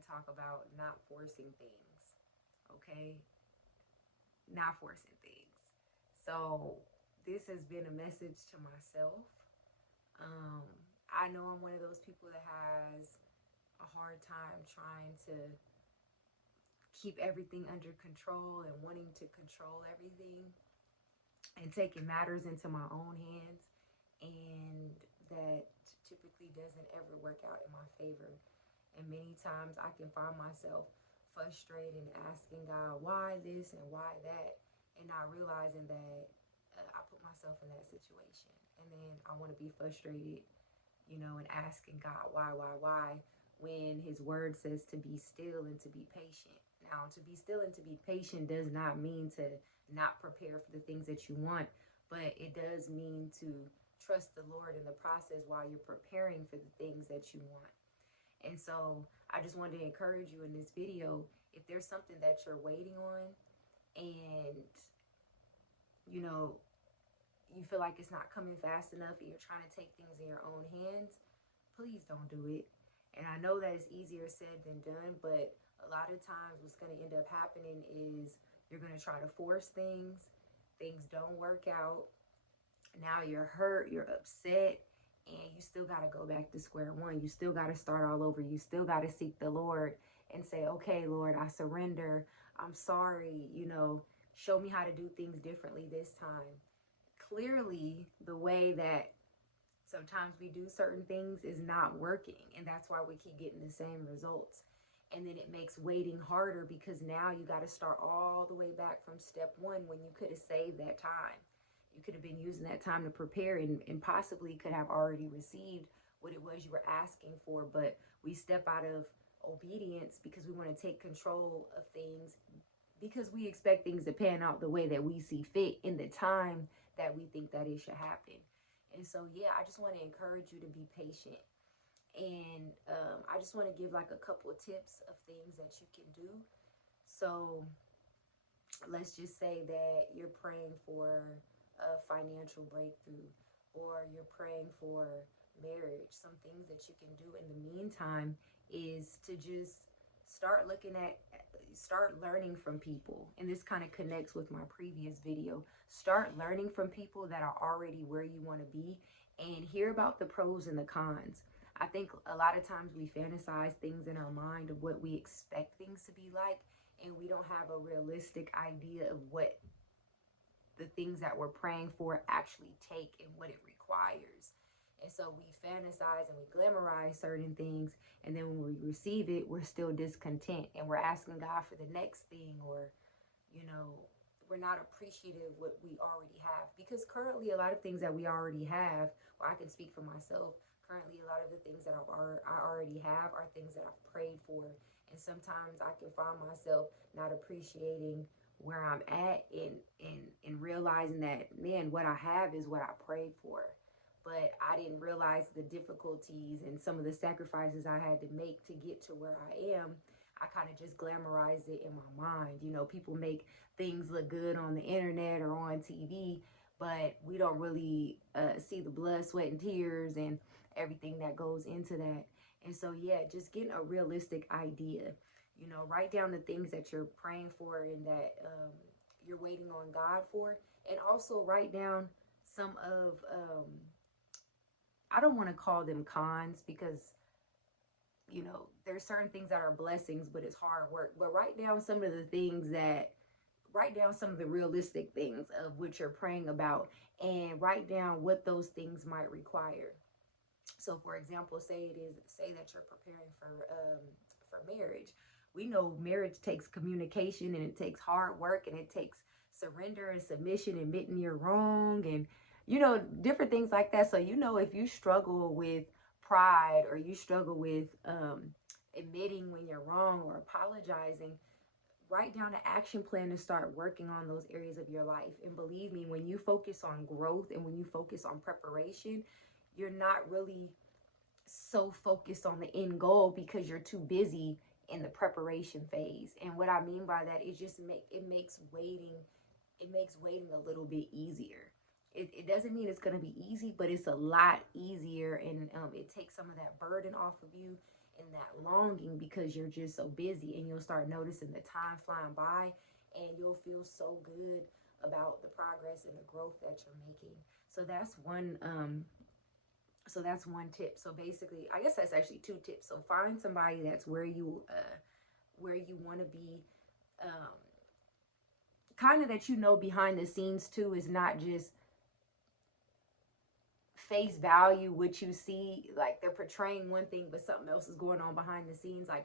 to talk about not forcing things. Okay? Not forcing things. So, this has been a message to myself. Um, I know I'm one of those people that has a hard time trying to keep everything under control and wanting to control everything and taking matters into my own hands. And that typically doesn't ever work out in my favor. And many times I can find myself frustrated and asking God, why this and why that? And not realizing that I put myself in that situation. And then I want to be frustrated, and asking God, why, when His word says to be still and to be patient. Now, to be still and to be patient does not mean to not prepare for the things that you want, but it does mean to trust the Lord in the process while you're preparing for the things that you want. And so I just wanted to encourage you in this video, if there's something that you're waiting on and, you know, you feel like it's not coming fast enough and you're trying to take things in your own hands, please don't do it. And I know that it's easier said than done, but a lot of times what's going to end up happening is you're going to try to force things don't work out. Now you're hurt, you're upset, and you still got to go back to square one. You still got to start all over. You still got to seek the Lord and say, okay, Lord, I surrender. I'm sorry, show me how to do things differently this time. Clearly, the way that sometimes we do certain things is not working, and that's why we keep getting the same results. And then it makes waiting harder because now you got to start all the way back from step one when you could have saved that time. You could have been using that time to prepare and possibly could have already received what it was you were asking for. But we step out of obedience because we want to take control of things, because we expect things to pan out the way that we see fit in the time that we think that it should happen. And so, yeah, I just want to encourage you to be patient. And I just want to give like a couple of tips of things that you can do. So let's just say that you're praying for a financial breakthrough, or you're praying for marriage. Some things that you can do in the meantime is to just start learning from people. And this kind of connects with my previous video. Start learning from people that are already where you want to be and hear about the pros and the cons. I think a lot of times we fantasize things in our mind of what we expect things to be like, and we don't have a realistic idea of what the things that we're praying for actually take and what it requires. And so we fantasize and we glamorize certain things, and then when we receive it, we're still discontent and we're asking God for the next thing, or, we're not appreciative of what we already have. Because currently, a lot of things that we already have, or I can speak for myself, currently, a lot of the things that I already have are things that I've prayed for. And sometimes I can find myself not appreciating where I'm at and realizing that, man, what I have is what I prayed for. But I didn't realize the difficulties and some of the sacrifices I had to make to get to where I am. I kind of just glamorized it in my mind. People make things look good on the internet or on TV, but we don't really see the blood, sweat, and tears and everything that goes into that. And so, yeah, just getting a realistic idea. Write down the things that you're praying for and that you're waiting on God for. And also write down some of, I don't want to call them cons, because, there's certain things that are blessings, but it's hard work. But write down some of the realistic things of what you're praying about, and write down what those things might require. So, for example, say that you're preparing for marriage. We know marriage takes communication, and it takes hard work, and it takes surrender and submission, admitting you're wrong, and different things like that. So if you struggle with pride, or you struggle with admitting when you're wrong or apologizing, write down an action plan to start working on those areas of your life. And believe me, when you focus on growth and when you focus on preparation, you're not really so focused on the end goal because you're too busy in the preparation phase. And what I mean by that is just it makes waiting a little bit easier. It doesn't mean it's going to be easy, but it's a lot easier, and it takes some of that burden off of you. and that longing because you're just so busy, and you'll start noticing the time flying by, and you'll feel so good about the progress and the growth that you're making. So that's one tip. So basically, I guess that's actually two tips. So find somebody that's where you want to be, um, kind of that behind the scenes too, is not just face value what you see, like they're portraying one thing but something else is going on behind the scenes. Like,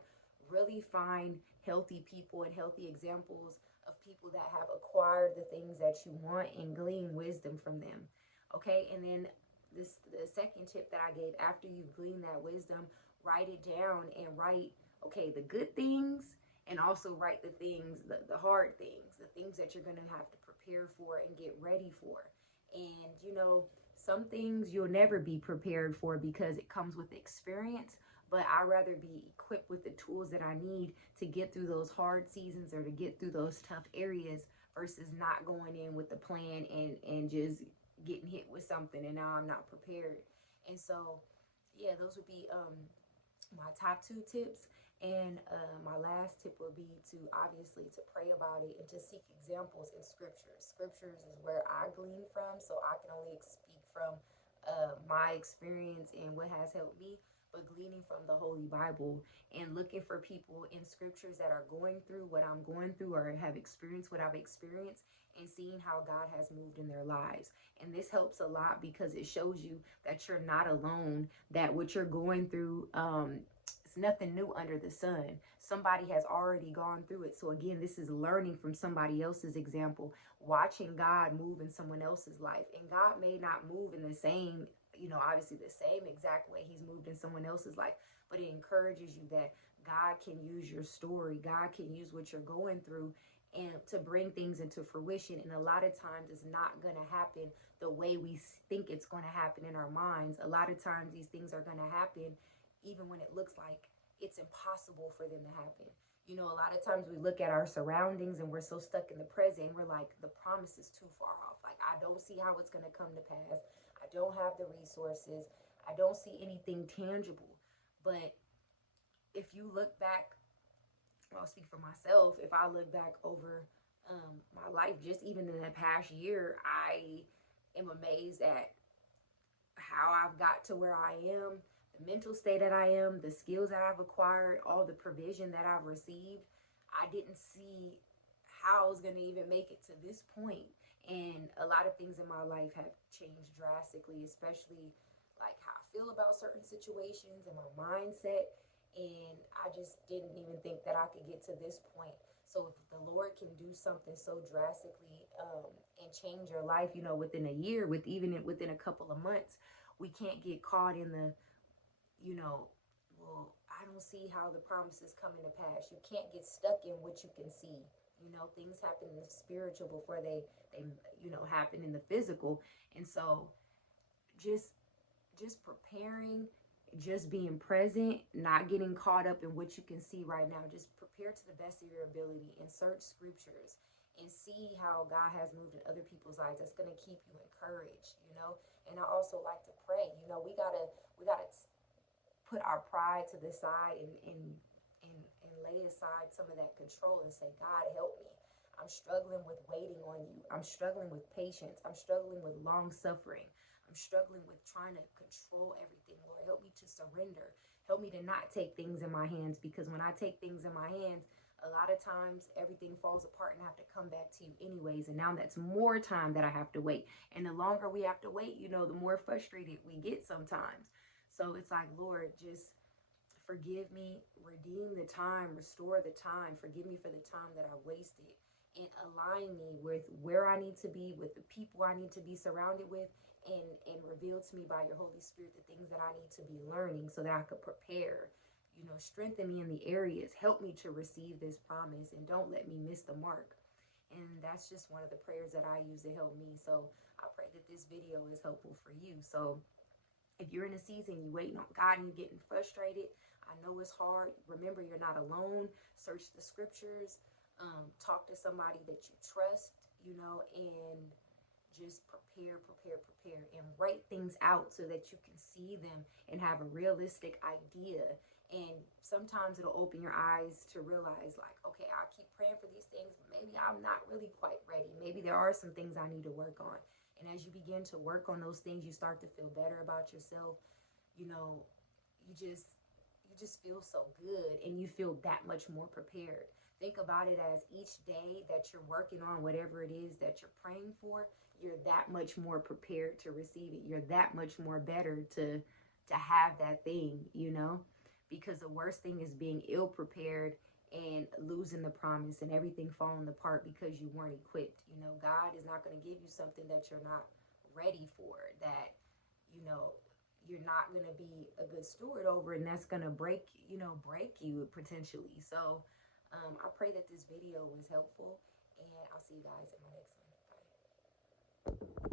really find healthy people and healthy examples of people that have acquired the things that you want, and glean wisdom from them. Okay, and then the second tip that I gave, after you glean that wisdom, write it down, and write, okay, the good things, and also write the things, the hard things, the things that you're going to have to prepare for and get ready for. And some things you'll never be prepared for because it comes with experience, but I'd rather be equipped with the tools that I need to get through those hard seasons or to get through those tough areas, versus not going in with the plan and just getting hit with something and now I'm not prepared. And so, yeah, those would be my top two tips. And my last tip would be to obviously to pray about it and to seek examples in scriptures. Scriptures is where I glean from, so I can only speak from my experience and what has helped me. But gleaning from the Holy Bible and looking for people in scriptures that are going through what I'm going through or have experienced what I've experienced, and seeing how God has moved in their lives. And this helps a lot because it shows you that you're not alone, that what you're going through, it's nothing new under the sun. Somebody has already gone through it. So again, this is learning from somebody else's example, watching God move in someone else's life. And God may not move in the same, obviously the same exact way he's moved in someone else's life, but it encourages you that God can use your story. God can use what you're going through and to bring things into fruition. And a lot of times it's not going to happen the way we think it's going to happen in our minds. A lot of times these things are going to happen even when it looks like it's impossible for them to happen. A lot of times we look at our surroundings and we're so stuck in the present, and we're like, the promise is too far off. Like, I don't see how it's going to come to pass. I don't have the resources. I don't see anything tangible. But if you look back, I'll speak for myself. If I look back over my life, just even in the past year, I am amazed at how I've got to where I am, the mental state that I am, the skills that I've acquired, all the provision that I've received. I didn't see how I was going to even make it to this point. And a lot of things in my life have changed drastically, especially like how I feel about certain situations and my mindset. And I just didn't even think that I could get to this point. So if the Lord can do something so drastically and change your life, within a year, within a couple of months, we can't get caught in the, well, I don't see how the promises come into pass. You can't get stuck in what you can see. Things happen in the spiritual before they happen in the physical. And so just preparing, just being present, not getting caught up in what you can see right now. Just prepare to the best of your ability and search scriptures and see how God has moved in other people's lives. That's going to keep you encouraged, And I also like to pray. We gotta put our pride to the side and lay aside some of that control and say, God, help me. I'm struggling with waiting on you. I'm struggling with patience. I'm struggling with long suffering. I'm struggling with trying to control everything. Lord, help me to surrender. Help me to not take things in my hands, because when I take things in my hands, a lot of times everything falls apart and I have to come back to you anyways. And now that's more time that I have to wait. And the longer we have to wait, the more frustrated we get sometimes. So it's like, Lord, just forgive me, redeem the time, restore the time, forgive me for the time that I wasted, and align me with where I need to be, with the people I need to be surrounded with, and reveal to me by your Holy Spirit the things that I need to be learning so that I could prepare. Strengthen me in the areas, help me to receive this promise, and don't let me miss the mark. And that's just one of the prayers that I use to help me. So I pray that this video is helpful for you. So if you're in a season, you're waiting on God and you're getting frustrated, I know it's hard. Remember, you're not alone. Search the scriptures. Talk to somebody that you trust, and just prepare, and write things out so that you can see them and have a realistic idea And sometimes it'll open your eyes to realize, like, okay, I keep praying for these things, but maybe I'm not really quite ready. Maybe there are some things I need to work on. And as you begin to work on those things, you start to feel better about yourself. You know, you just feel so good, and you feel that much more prepared. Think about it as each day that you're working on whatever it is that you're praying for, you're that much more prepared to receive it. You're that much more better to have that thing, you know? Because the worst thing is being ill prepared and losing the promise and everything falling apart because you weren't equipped. You know, God is not going to give you something that you're not ready for, that, you know, you're not going to be a good steward over, and that's going to break you potentially. So I pray that this video was helpful, and I'll see you guys in my next one.